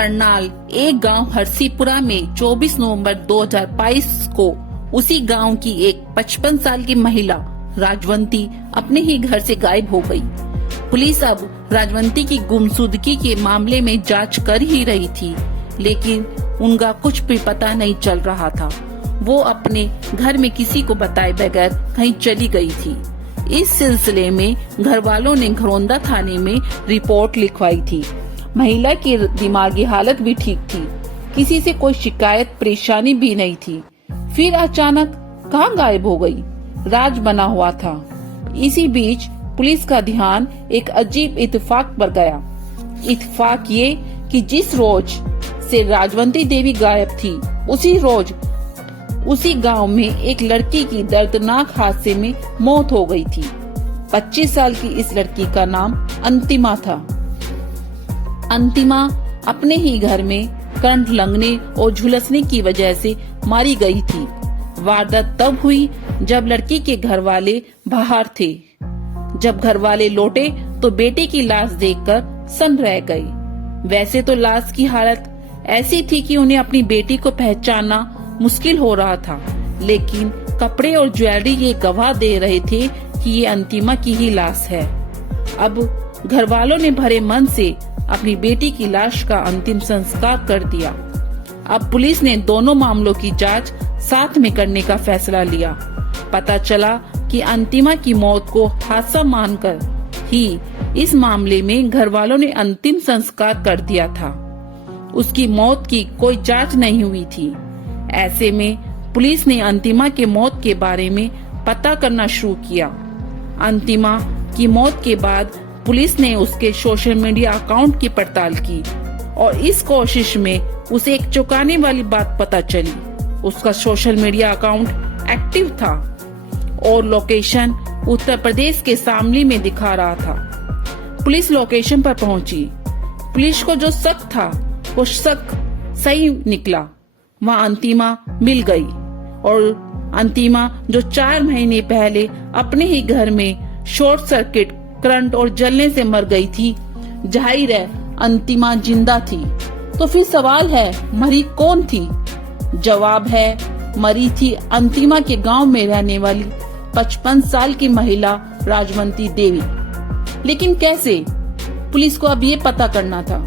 करनाल एक गांव हरसीपुरा में 24 नवंबर 2022 को उसी गांव की एक 55 साल की महिला राजवंती अपने ही घर से गायब हो गई। पुलिस अब राजवंती की गुमशुदगी के मामले में जांच कर ही रही थी, लेकिन उनका कुछ भी पता नहीं चल रहा था। वो अपने घर में किसी को बताए बगैर कहीं चली गई थी। इस सिलसिले में घर वालों ने घरौंदा थाने में रिपोर्ट लिखवाई थी। महिला की दिमागी हालत भी ठीक थी, किसी से कोई शिकायत परेशानी भी नहीं थी। फिर अचानक कहाँ गायब हो गई? राज बना हुआ था। इसी बीच पुलिस का ध्यान एक अजीब इत्तेफाक पर गया। इत्तेफाक ये कि जिस रोज से राजवंती देवी गायब थी, उसी रोज उसी गांव में एक लड़की की दर्दनाक हादसे में मौत हो गई थी। 25 साल की इस लड़की का नाम अंतिमा था। अंतिमा अपने ही घर में करंट लगने और झुलसने की वजह से मारी गई थी। वारदात तब हुई जब लड़की के घर वाले बाहर थे। जब घर वाले लौटे तो बेटे की लाश देखकर सन्न रह गए। वैसे तो लाश की हालत ऐसी थी कि उन्हें अपनी बेटी को पहचानना मुश्किल हो रहा था, लेकिन कपड़े और ज्वेलरी ये गवाह दे रहे थे कि ये अंतिमा की ही लाश है। अब घर वालों ने भरे मन से अपनी बेटी की लाश का अंतिम संस्कार कर दिया। अब पुलिस ने दोनों मामलों की जांच साथ में करने का फैसला लिया। पता चला कि अंतिमा की मौत को हादसा मानकर ही इस मामले में घर वालों ने अंतिम संस्कार कर दिया था। उसकी मौत की कोई जांच नहीं हुई थी। ऐसे में पुलिस ने अंतिमा के मौत के बारे में पता करना शुरू किया। अंतिमा की मौत के बाद पुलिस ने उसके सोशल मीडिया अकाउंट की पड़ताल की और इस कोशिश में उसे एक चौंकाने वाली बात पता चली। उसका सोशल मीडिया अकाउंट एक्टिव था और लोकेशन उत्तर प्रदेश के शामली में दिखा रहा था। पुलिस लोकेशन पर पहुंची। पुलिस को जो शक था वो शक सही निकला। वहाँ अंतिमा मिल गई और अंतिमा जो 4 महीने पहले अपने ही घर में शॉर्ट सर्किट करंट और जलने से मर गई थी, जाहिर है अंतिमा जिंदा थी। तो फिर सवाल है, मरी कौन थी? जवाब है, मरी थी अंतिमा के गांव में रहने वाली 55 साल की महिला राजवंती देवी। लेकिन कैसे? पुलिस को अब ये पता करना था।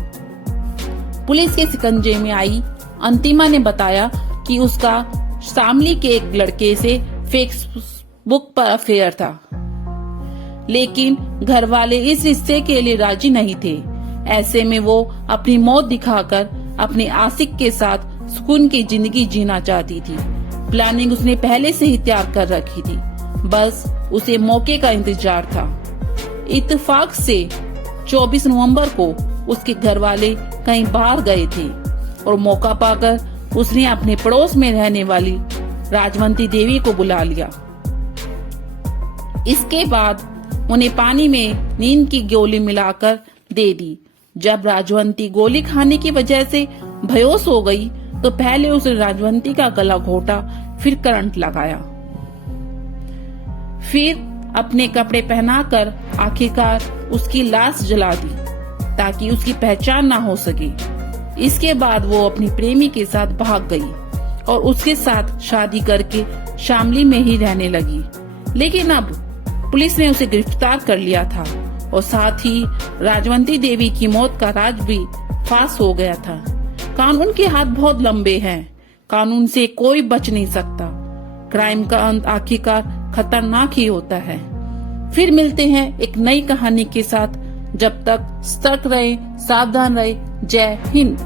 पुलिस के शिकंजे में आई अंतिमा ने बताया कि उसका शामली के एक लड़के से फेसबुक पर अफेयर था, लेकिन घर वाले इस रिश्ते के लिए राजी नहीं थे। ऐसे में वो अपनी मौत दिखाकर अपने आशिक के साथ सुकून की जिंदगी जीना चाहती थी। प्लानिंग उसने पहले से ही तैयार कर रखी थी, बस उसे मौके का इंतजार था। इत्तेफाक से 24 नवंबर को उसके घर वाले कहीं बाहर गए थे और मौका पाकर उसने अपने पड़ोस में रहने वाली राजवंती देवी को बुला लिया। इसके बाद उन्हें पानी में नींद की गोली मिलाकर दे दी। जब राजवंती गोली खाने की वजह से बेहोश हो गई तो पहले उसने राजवंती का गला घोटा, फिर करंट लगाया, फिर अपने कपड़े पहनाकर आखिरकार उसकी लाश जला दी ताकि उसकी पहचान ना हो सके। इसके बाद वो अपनी प्रेमी के साथ भाग गई और उसके साथ शादी करके शामली में ही रहने लगी। लेकिन अब पुलिस ने उसे गिरफ्तार कर लिया था और साथ ही राजवंती देवी की मौत का राज भी फांस हो गया था। कानून के हाथ बहुत लंबे हैं, कानून से कोई बच नहीं सकता। क्राइम का अंत आखिरकार खतरनाक ही होता है। फिर मिलते हैं एक नई कहानी के साथ। जब तक सतर्क रहे, सावधान रहे। जय हिंद।